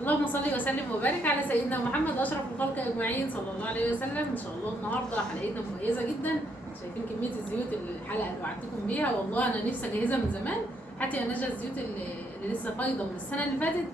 اللهم صل وسلم وبارك على سيدنا محمد اشرف الخلق اجمعين صلى الله عليه وسلم. ان شاء الله النهارده حلقتنا مميزه جدا. شايفين كميه الزيوت اللي الحلقه اللي وعدتكم بيها، والله انا نفسي اجهزها من زمان. حتى يا نجا الزيوت اللي لسه فايضه من السنه اللي فاتت،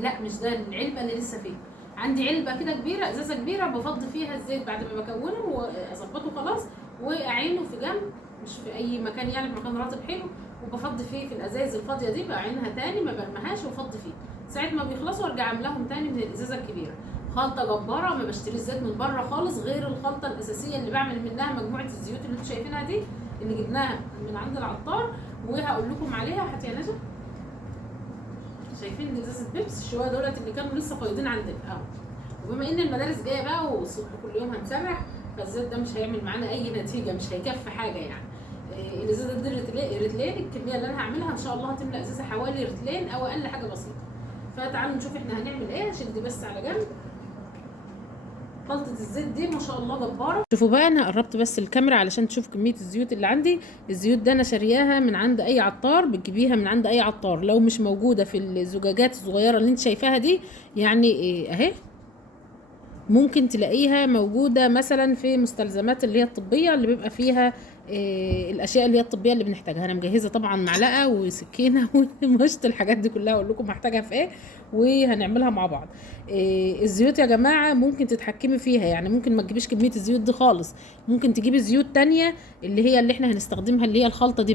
لا مش ده، العلبه اللي لسه فيها. عندي علبه كده كبيره، ازازه كبيره، بفضي فيها الزيت بعد ما بكونه واظبطه خلاص، واعينه في جنب، مش في اي مكان، يعني في مكان رطب حلو، وبفضي فيه في الازايز الفاضيه دي، بعينها تاني ما برميهاش وافضي فيه. ساعه ما بيخلصوا ارجع املاهم تاني من الازازه الكبيره. خلطه جباره، ما بشتريش زيت من بره خالص غير الخلطه الاساسيه اللي بعمل منها مجموعه الزيوت اللي انتم شايفينها دي، اللي جبناها من عند العطار. وهقول لكم عليها. هات يا نجا. شايفين ازازه بيبس الشويه دولت اللي كانوا لسه فايضين عندنا اهو. وبما ان المدارس جايه بقى والصبح كل يوم هنسرح، فالزيت ده مش هيعمل معانا اي نتيجه، مش هيكفي حاجه يعني. الازازه دي رتلين، الكميه اللي انا هعملها ان شاء الله هتملى ازازه حوالي رتلين او اقل حاجه بسيطه. فتعالوا نشوف احنا هنعمل ايه. شيل دي بس على جنب. خلطة الزيت دي ما شاء الله جبارة. شوفوا بقى، انا قربت بس الكاميرا علشان تشوف كمية الزيوت اللي عندي. الزيوت ده انا شارياها من عند اي عطار، بتجيبيها من عند اي عطار لو مش موجودة في الزجاجات الصغيرة اللي انت شايفاها دي. يعني ايه اهي، ممكن تلاقيها موجودة مثلا في مستلزمات اللي هي الطبية اللي بيبقى فيها الاشياء اللي هي الطبية اللي بنحتاجها. انا مجهزة طبعا معلقة وسكينة ومشط، الحاجات دي كلها اقول لكم محتاجها في ايه وهنعملها مع بعض. الزيوت يا جماعة ممكن تتحكمي فيها، يعني ممكن ما تجيبيش كمية الزيوت دي خالص، ممكن تجيبي زيوت تانية اللي احنا هنستخدمها، اللي هي الخلطة دي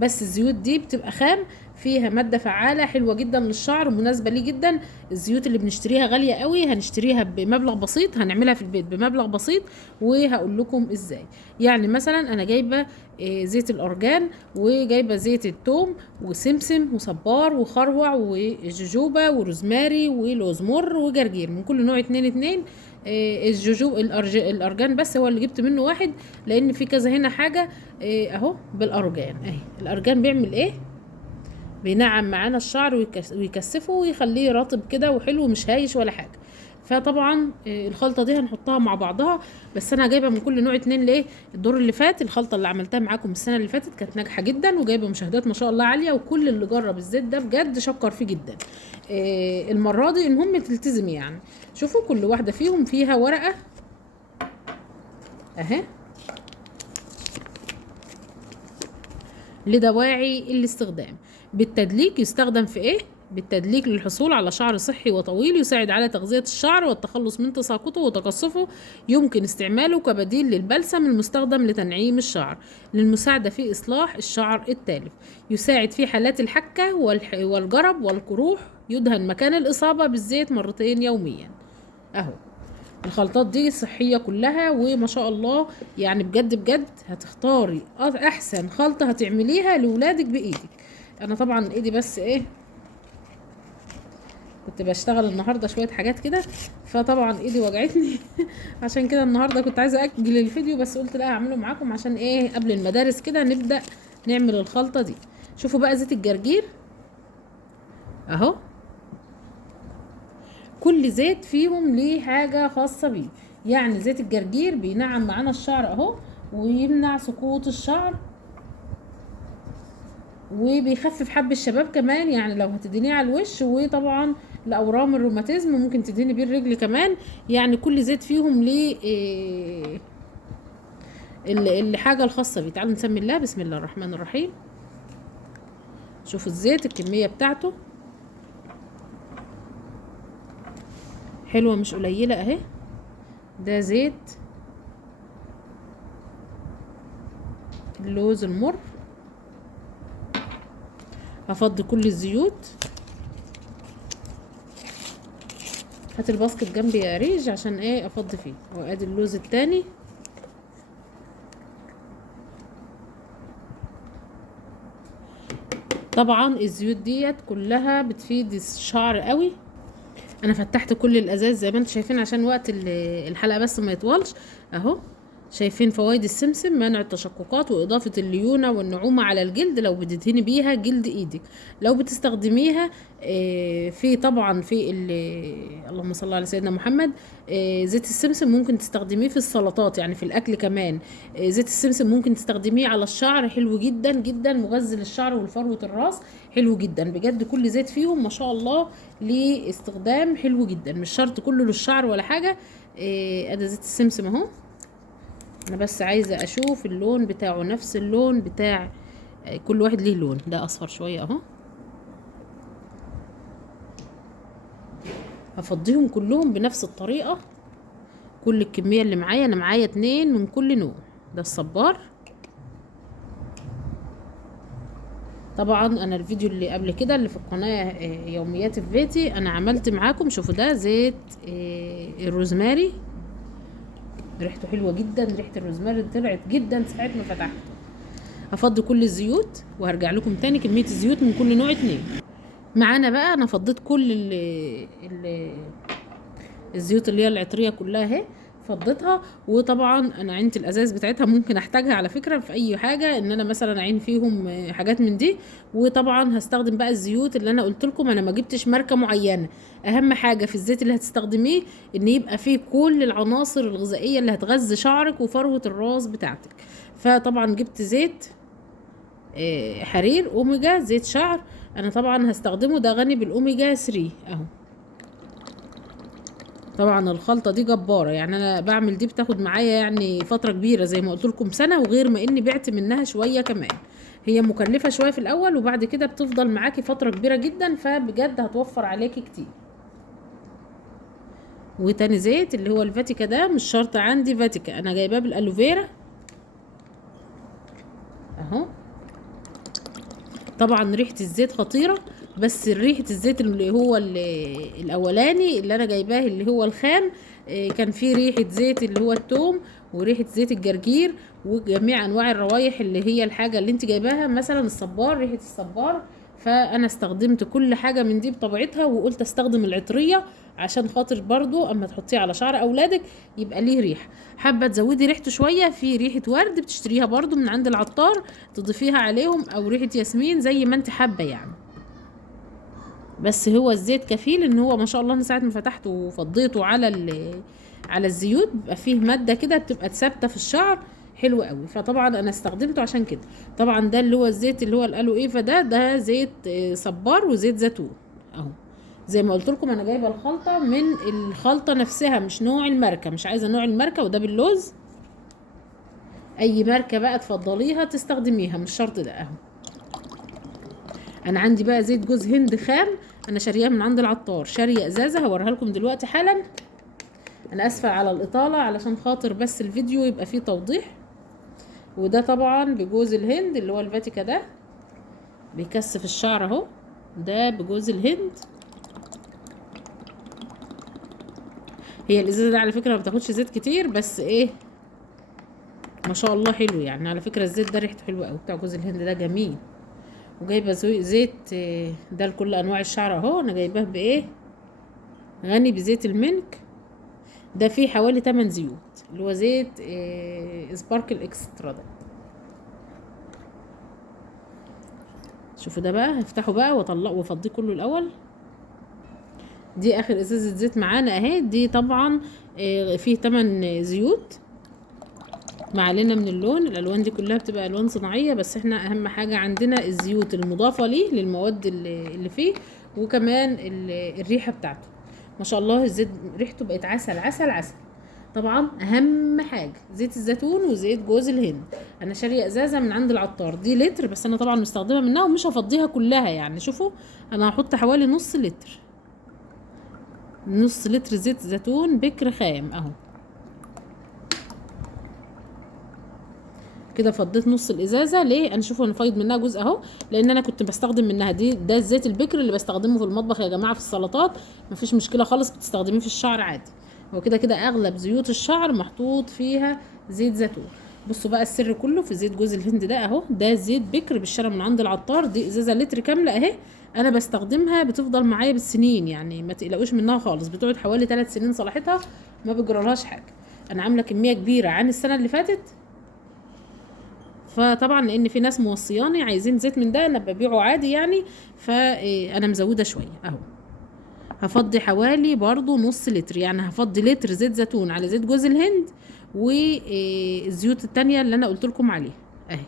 بس الزيوت دي بتبقى خام، فيها مادة فعالة حلوة جدا للشعر ومناسبة ليه جدا. الزيوت اللي بنشتريها غالية قوي، هنشتريها بمبلغ بسيط، هنعملها في البيت بمبلغ بسيط، وهقول لكم ازاي. يعني مثلا انا جايبة زيت الارجان، وجايبة زيت التوم وسمسم وصبار وخروع وجوجوبا وروزماري ولوزمر وجرجير، من كل نوع اتنين اتنين. الارجان بس هو اللي جبت منه واحد، لان في كذا هنا حاجة. اهو بالارجان اهي. الارجان بيعمل ايه؟ بينعم معانا الشعر ويكثفه ويخليه رطب كده وحلو، مش هايش ولا حاجه. فطبعا الخلطه دي هنحطها مع بعضها. بس انا جايبه من كل نوع اتنين. ليه؟ الدور اللي فات الخلطه اللي عملتها معاكم السنه اللي فاتت كانت ناجحه جدا وجايبه مشاهدات ما شاء الله عاليه، وكل اللي جرب الزيت ده بجد شكر فيه جدا. المره دي المهم تلتزم يعني. شوفوا كل واحده فيهم فيها ورقه اهي لدواعي الاستخدام. بالتدليك يستخدم في ايه؟ بالتدليك للحصول على شعر صحي وطويل، يساعد على تغذية الشعر والتخلص من تساقطه وتقصفه. يمكن استعماله كبديل للبلسم المستخدم لتنعيم الشعر، للمساعدة في إصلاح الشعر التالف. يساعد في حالات الحكة والجرب والقروح. يدهن مكان الإصابة بالزيت مرتين يوميا. أهو الخلطات دي صحية كلها وما شاء الله، يعني بجد بجد هتختاري احسن خلطة هتعمليها لولادك بايدك. انا طبعا ايدي بس ايه، كنت بشتغل النهاردة شوية حاجات كده، فطبعا ايدي وجعتني عشان كده النهاردة كنت عايزة اجل الفيديو، بس قلت لا اعمله معاكم عشان ايه، قبل المدارس كده نبدأ نعمل الخلطة دي. شوفوا بقى زيت الجرجير اهو، كل زيت فيهم ليه حاجة خاصة بيه. يعني زيت الجرجير بينعم معانا الشعر اهو، ويمنع سقوط الشعر، وبيخفف حب الشباب كمان، يعني لو هتدهنيه على الوش. وطبعا لأورام الروماتيزم ممكن تدهني بيه الرجل كمان. يعني كل زيت فيهم ليه الحاجة الخاصة بيه. تعالوا نسمي الله. بسم الله الرحمن الرحيم. شوفوا الزيت الكمية بتاعته حلوة مش قليلة اهي. ده زيت اللوز المر. هفضي كل الزيوت. هات الباسكت جنبي يا ريج عشان ايه افضي فيه. وادي اللوز التاني. طبعا الزيوت ديت كلها بتفيد الشعر قوي. انا فتحت كل الازاز زي ما انتم شايفين عشان وقت الحلقه بس ما يطولش اهو. شايفين فوائد السمسم؟ منع التشققات واضافه الليونه والنعومه على الجلد لو بتدهني بيها جلد ايدك. لو بتستخدميها في طبعا في اللهم صل على سيدنا محمد. زيت السمسم ممكن تستخدميه في السلطات، يعني في الاكل كمان. زيت السمسم ممكن تستخدميه على الشعر، حلو جدا جدا، مغذي للشعر والفروه الراس، حلو جدا بجد. كل زيت فيهم ما شاء الله ليه استخدام حلو جدا، مش شرط كله للشعر ولا حاجه. ادي زيت السمسم اهو. انا بس عايزه اشوف اللون بتاعه نفس اللون بتاع كل واحد ليه لون. ده اصفر شويه اهو. هفضيهم كلهم بنفس الطريقه، كل الكميه اللي معايا. انا معايا 2 من كل نوع. ده الصبار. طبعا انا الفيديو اللي قبل كده اللي في القناه يوميات في بيتي انا عملت معاكم، شوفوا ده زيت الروزماري، ريحته حلوه جدا. ريحه الروزماري طلعت جدا ساعه ما فتحته. هفضي كل الزيوت وهرجع لكم تاني. كميه الزيوت من كل نوع 2 معانا بقى. انا فضيت كل الزيوت اللي هي العطريه كلها اهي، فضيتها. وطبعا انا عينت الازاز بتاعتها ممكن احتاجها على فكره في اي حاجه، ان انا مثلا اعين فيهم حاجات من دي. وطبعا هستخدم بقى الزيوت اللي انا قلت لكم. انا ما جبتش ماركه معينه. اهم حاجه في الزيت اللي هتستخدميه ان يبقى فيه كل العناصر الغذائيه اللي هتغذي شعرك وفروه الراس بتاعتك. فطبعا جبت زيت حرير اوميجا، زيت شعر. انا طبعا هستخدمه، ده غني بالاوميجا 3 اهو. طبعا الخلطه دي جباره، يعني انا بعمل دي بتاخد معايا يعني فتره كبيره زي ما قلت لكم سنه، وغير ما اني بعت منها شويه كمان. هي مكلفه شويه في الاول وبعد كده بتفضل معاكي فتره كبيره جدا، فبجد هتوفر عليكي كتير. وتاني زيت اللي هو الفاتيكا، ده مش شرط عندي فاتيكا، انا جايباه بالالوفيرا اهو. طبعا ريحه الزيت خطيره، بس ريحه الزيت اللي هو الاولاني اللي انا جايباه اللي هو الخام كان فيه ريحه زيت اللي هو التوم، وريحه زيت الجرجير، وجميع انواع الروايح اللي هي الحاجه اللي انت جايباها. مثلا الصبار، ريحه الصبار. فانا استخدمت كل حاجه من دي بطبيعتها، وقلت استخدم العطريه عشان خاطر برضو اما تحطيه على شعر اولادك يبقى ليه ريحه. حابه تزودي ريحته شويه، في ريحه ورد بتشتريها برضو من عند العطار تضيفيها عليهم، او ريحه ياسمين زي ما انت حابه يعني. بس هو الزيت كفيل ان هو ما شاء الله، من ساعه ما فتحته وفضيته على الزيوت بيبقى فيه ماده كده بتبقى ثابته في الشعر، حلو قوي. فطبعا انا استخدمته عشان كده. طبعا ده اللي هو الزيت اللي هو الالو ايفا، ده زيت صبار وزيت زيتون اهو. زي ما قلت لكم انا جايبه الخلطه من الخلطه نفسها، مش نوع الماركه، مش عايزه نوع الماركه. وده باللوز، اي ماركه بقى تفضليها تستخدميها، مش شرط ده اهو. انا عندي بقى زيت جوز هند خام، انا شارياه من عند العطار، شاريه ازازه هوريها لكم دلوقتي حالا. انا اسفه على الاطاله علشان خاطر بس الفيديو يبقى فيه توضيح. وده طبعا بجوز الهند اللي هو الفاتيكا، ده بيكثف الشعر اهو. ده بجوز الهند. هي الازازه دي على فكره ما بتاخدش زيت كتير، بس ايه ما شاء الله حلو يعني. على فكره الزيت ده ريحته حلوه قوي بتاع جوز الهند، ده جميل. وجايبه زيت ده لكل انواع الشعر اهو. انا جايباه بايه؟ غني بزيت الملك. ده فيه حوالي 8 زيوت، اللي هو زيت سباركل اكسترا ده. شوفوا ده بقى، هفتحه بقى واطلعه وافضيه كله الاول. دي اخر ازازه زيت معانا اهي. دي طبعا فيه 8 زيوت. ما علينا من اللون، الالوان دي كلها بتبقى الوان صناعيه، بس احنا اهم حاجه عندنا الزيوت المضافه ليه للمواد اللي فيه، وكمان الريحه بتاعته. ما شاء الله الزيت ريحته بقت عسل عسل عسل. طبعا اهم حاجه زيت الزيتون وزيت جوز الهند. انا شاريه ازازه من عند العطار، دي لتر، بس انا طبعا مستخدمه منها ومش هفضيها كلها يعني. شوفوا انا هحط حوالي نص لتر، نص لتر زيت زيتون بكر خام اهو. كده فضيت نص الازازه. ليه؟ انا شوفوا انا فايض منها جزء اهو، لان انا كنت بستخدم منها ده الزيت البكر اللي بستخدمه في المطبخ يا جماعه، في السلطات مفيش مشكله خالص، بتستخدميه في الشعر عادي. هو كده كده اغلب زيوت الشعر محطوط فيها زيت زيتون. بصوا بقى السر كله في زيت جوز الهند ده اهو. ده زيت بكر بالشرى من عند العطار، دي ازازه لتر كامله اهي. انا بستخدمها بتفضل معايا بالسنين يعني، ما تقلقوش منها خالص، بتقعد حوالي 3 سنين صلاحتها، ما بيجرالهاش حاجه. انا عامله كميه كبيره عن السنه اللي فاتت، فطبعا لان في ناس موصياني عايزين زيت من ده انا ببيعه عادي يعني، فانا مزوده شويه اهو. هفضي حوالي برضو نص لتر، يعني هفضي لتر زيت زيتون على زيت جوز الهند والزيوت التانية اللي انا قلت لكم عليها اهي.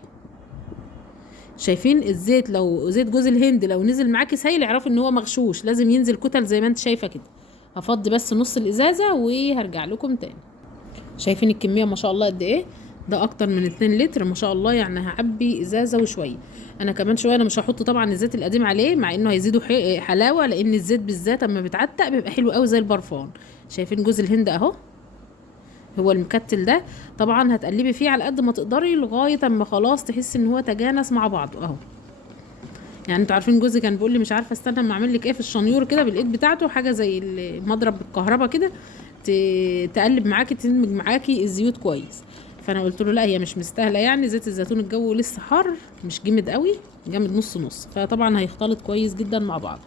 شايفين الزيت؟ لو زيت جوز الهند لو نزل معاكي سايل اعرفي ان هو مغشوش، لازم ينزل كتل زي ما انت شايفه كده. هفضي بس نص الازازه وهرجع لكم تاني. شايفين الكميه ما شاء الله قد ايه؟ ده اكتر من 2 لتر ما شاء الله، يعني هعبي ازازه وشويه. انا كمان شويه انا مش هحط طبعا الزيت القديم عليه، مع انه هيزيدوا حلاوه، لان الزيت بالذات اما بيتعتق بيبقى حلو قوي زي البرفان. شايفين جوز الهند اهو، هو المكتل ده. طبعا هتقلبي فيه على قد ما تقدري لغايه اما خلاص تحسي ان هو تجانس مع بعضه اهو. يعني انتوا عارفين جوزي كان بيقول لي مش عارفه استنى اما اعمل لك ايه في الشنيور كده بالايد بتاعته، حاجه زي المضرب بالكهرباء كده، تقلب معاكي تدمج معاكي الزيوت كويس. فانا قلت له لا هي مش مستاهله، يعني زيت الزيتون الجو لسه حر مش جامد قوي، جامد نص نص، فطبعا هيختلط كويس جدا مع بعض.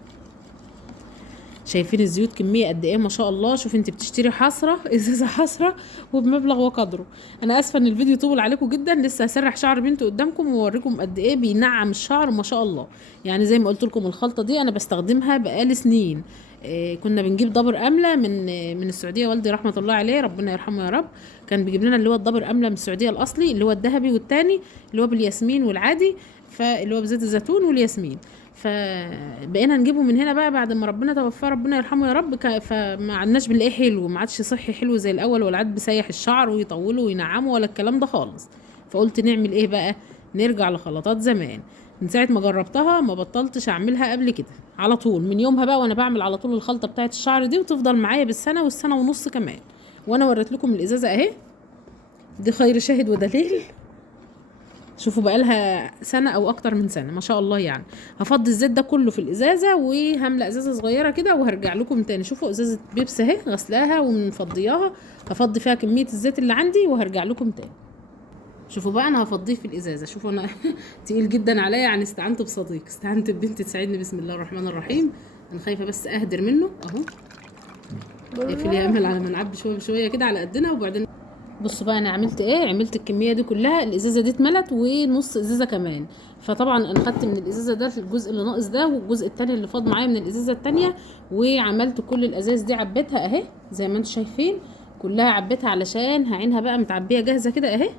شايفين الزيوت كميه قد ايه ما شاء الله. شوف انت بتشتري حصره ازازه حصره وبمبلغ وقدره. انا اسفه ان الفيديو طول عليكم جدا، لسه هسرح شعر بنتي قدامكم واوريكم قد ايه بينعم الشعر ما شاء الله. يعني زي ما قلت لكم الخلطه دي انا بستخدمها بقالي سنين. كنا بنجيب دبر امله من السعوديه، والدي رحمه الله عليه ربنا يرحمه يا رب، كان بيجيب لنا اللي هو الدبر امله من السعوديه الاصلي اللي هو الذهبي، والتاني اللي هو بالياسمين والعادي، فاللي هو بزيت الزيتون والياسمين. فبقينا نجيبه من هنا بقى بعد ما ربنا توفاه ربنا يرحمه يا رب. فما عدناش بنلاقيه حلو، ما عادش صحي حلو زي الاول، ولا عاد بيسيح الشعر ويطوله وينعمه ولا الكلام ده خالص. فقلت نعمل ايه بقى؟ نرجع لخلطات زمان. من ساعه ما جربتها ما بطلتش اعملها قبل كده، على طول من يومها بقى وانا بعمل على طول الخلطه بتاعه الشعر دي، وتفضل معايا بالسنه والسنه ونص كمان. وانا وريت لكم الازازه اهي، دي خير شاهد ودليل. شوفوا بقالها سنة او اكتر من سنة ما شاء الله. يعني هفضي الزيت ده كله في الازازة، وهملأ ازازة صغيرة كده وهرجع لكم تاني. شوفوا ازازة بيبس اهي غسلاها ومفضياها، هفضي فيها كمية الزيت اللي عندي وهرجع لكم تاني. شوفوا بقى انا هفضيه في الازازة. شوفوا انا تقيل جدا عليا، يعني استعنت بصديق، استعنت ببنتي تساعدني. بسم الله الرحمن الرحيم. انا خايفة بس اهدر منه اهو. اقفلي يا امل على ما نعبي شوية بشوية كده على قدنا. وبعدين بصوا بقى انا عملت ايه، عملت الكميه دي كلها، الازازه دي اتملت ونص ازازه كمان. فطبعا انا خدت من الازازه ده الجزء اللي ناقص ده، والجزء التاني اللي فاض معايا من الازازه التانيه، وعملت كل الازاز دي عبيتها اهي زي ما انتم شايفين، كلها عبيتها علشان هعينها بقى متعبيه جاهزه كده اهي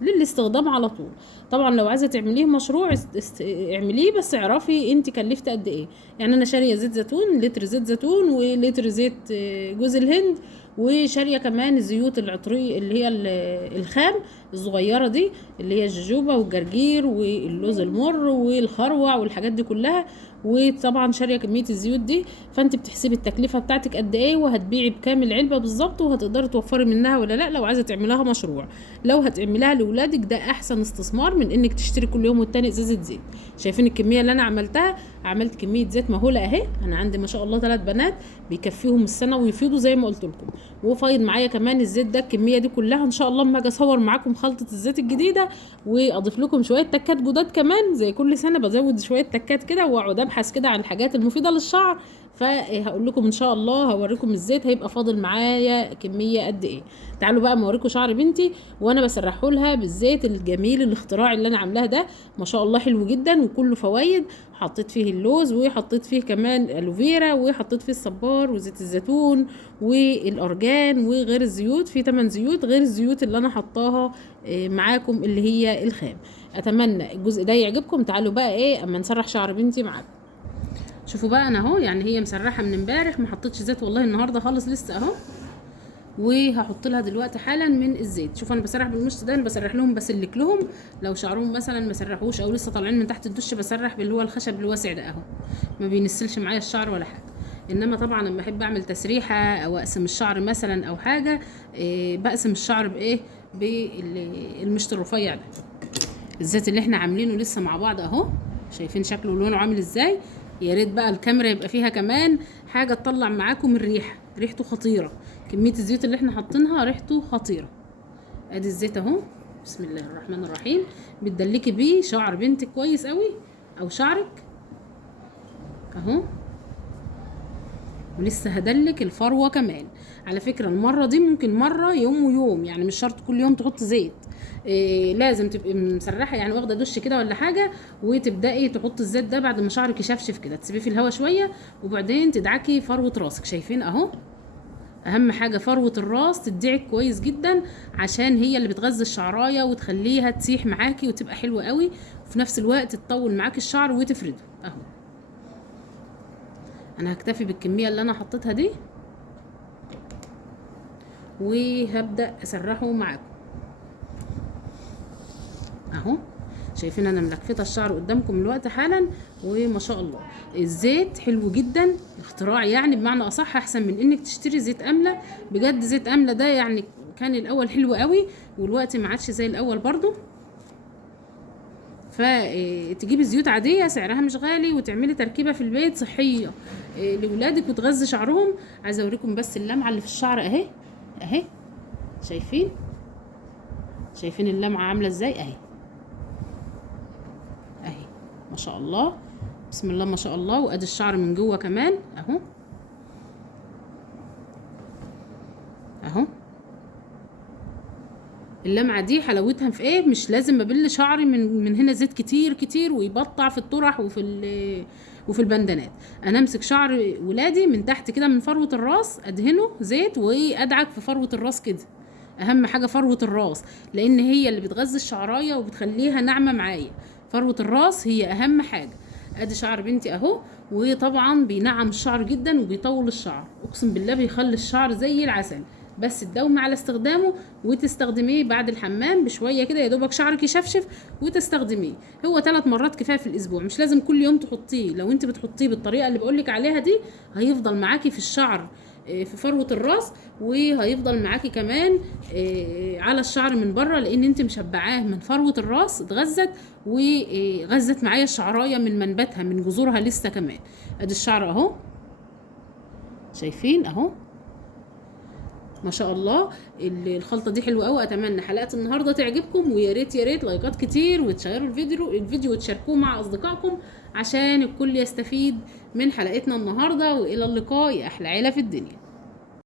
للاستخدام على طول. طبعا لو عايزه تعمليه مشروع اعمليه، بس اعرفي انت كلفت قد ايه. يعني انا شاريه زيت زيتون، لتر زيت زيتون ولتر زيت جوز الهند، وشاريه كمان الزيوت العطريه اللي هي الخام الصغيره دي، اللي هي الجوجوبا والجرجير واللوز المر والخروع والحاجات دي كلها. وطبعا شاريه كميه الزيوت دي، فانت بتحسبي التكلفه بتاعتك قد ايه، وهتبيعي بكام العلبه بالظبط، وهتقدري توفري منها ولا لا لو عايزه تعملها مشروع. لو هتعملها لاولادك ده احسن استثمار من انك تشتري كل يوم والتاني ازازه زيت. شايفين الكميه اللي انا عملتها؟ عملت كميه زيت مهوله اهي. انا عندي ما شاء الله 3 بنات بيكفيهم السنه ويفيضوا زي ما قلت لكم، وفايض معايا كمان الزيت ده الكميه دي كلها. ان شاء الله اما اجي اصور معاكم خلطه الزيت الجديده واضيف لكم شويه تكات جداد كمان، زي كل سنه بزود شويه تكات كده، واقعد ابحث كده عن الحاجات المفيده للشعر. فهقول لكم ان شاء الله، هوريكم الزيت هيبقى فاضل معايا كميه قد ايه. تعالوا بقى اوريكم شعر بنتي وانا بسرحه لها بالزيت الجميل الاختراع اللي انا عاملاه ده. ما شاء الله حلو جدا وكله فوايد. حطيت فيه اللوز، وحطيت فيه كمان الوفيرا، وحطيت فيه الصبار وزيت الزيتون والارجان، وغير الزيوت في 8 زيوت غير الزيوت اللي انا حطاها معاكم اللي هي الخام. اتمنى الجزء ده يعجبكم. تعالوا بقى ايه اما نسرح شعر بنتي معاكم. شوفوا بقى انا اهو، يعني هي مسرحه من امبارح، ما حطيتش زيت والله النهارده خالص لسه اهو. وهحط لها دلوقتي حالا من الزيت. شوفوا انا بسرح بالمشط ده، انا بسرح لهم بسلك لهم لو شعرهم مثلا ما سرحوش او لسه طالعين من تحت الدش، بسرح باللي هو الخشب الواسع ده اهو، ما بينسلش معايا الشعر ولا حاجه. انما طبعا لما احب اعمل تسريحه او اقسم الشعر مثلا او حاجه، بقسم الشعر بايه؟ بالمشط الرفيع ده. الزيت اللي احنا عاملينه لسه مع بعض اهو، شايفين شكله ولونه عامل ازاي؟ يا ريت بقى الكاميرا يبقى فيها كمان حاجه تطلع معاكم الريحه، ريحته خطيره. كميه الزيوت اللي احنا حاطينها ريحته خطيره. ادي الزيت اهو، بسم الله الرحمن الرحيم. بتدلكي بيه شعر بنتك كويس قوي او شعرك اهو. ولسه هدلك الفروه كمان. على فكره المره دي ممكن مره يوم ويوم، يعني مش شرط كل يوم تحط زيت. لازم تبقي مسرحه يعني واخده دش كده ولا حاجه، وتبداي تحط الزيت ده بعد ما شعرك يشفشف كده، تسيبيه في الهواء شويه وبعدين تدعكي فروه راسك. شايفين اهو؟ اهم حاجه فروه الراس تدعك كويس جدا، عشان هي اللي بتغذي الشعرايه وتخليها تسيح معاكي وتبقى حلوه قوي، وفي نفس الوقت تطول معاكي الشعر وتفرده. اهو انا هكتفي بالكميه اللي انا حطيتها دي، وهبدا اسرحه معاكم اهو. شايفين انا ملفته الشعر قدامكم الوقت حالا، وما شاء الله الزيت حلو جدا، اختراع يعني بمعنى اصح، احسن من انك تشتري زيت امله. بجد زيت امله ده يعني كان الاول حلو قوي، والوقت ما عادش زي الاول برضو. فتجيبي زيوت عاديه سعرها مش غالي، وتعملي تركيبه في البيت صحيه لولادك وتغذي شعرهم. عايزه اوريكم بس اللمعه اللي في الشعر اهي اهي. شايفين؟ شايفين اللمعه عامله ازاي؟ اهي اهي ما شاء الله، بسم الله ما شاء الله. وادي الشعر من جوه كمان اهو اهو. اللمعه دي حلاوتها في ايه؟ مش لازم ابل شعري من هنا زيت كتير كتير ويبطع في الطرح وفي البندانات. انا امسك شعر ولادي من تحت كده من فروه الراس، ادهنه زيت وادعك في فروه الراس كده. اهم حاجه فروه الراس، لان هي اللي بتغذي الشعرايه وبتخليها ناعمه معايا. فروه الراس هي اهم حاجه. ادي شعر بنتي اهو، وطبعا بينعم الشعر جدا وبيطول الشعر، اقسم بالله بيخلي الشعر زي العسل. بس تداومي على استخدامه وتستخدميه بعد الحمام بشويه كده، يا دوبك شعرك يشفشف وتستخدميه. هو 3 مرات كفايه في الاسبوع، مش لازم كل يوم تحطيه. لو انت بتحطيه بالطريقه اللي بقولك عليها دي هيفضل معاكي في الشعر في فروه الراس، وهيفضل معاكي كمان على الشعر من بره، لان انت مشبعاه من فروه الراس اتغذت، وغذت معايا الشعرايه من منبتها من جذورها لسه كمان. ادي الشعر اهو، شايفين اهو ما شاء الله. الخلطه دي حلوه قوي. اتمنى حلقه النهارده تعجبكم، ويا ريت يا ريت لايكات كتير، وتشيروا الفيديو وتشاركوه مع اصدقائكم عشان الكل يستفيد من حلقتنا النهارده. والى اللقاء يا احلى عيله في الدنيا.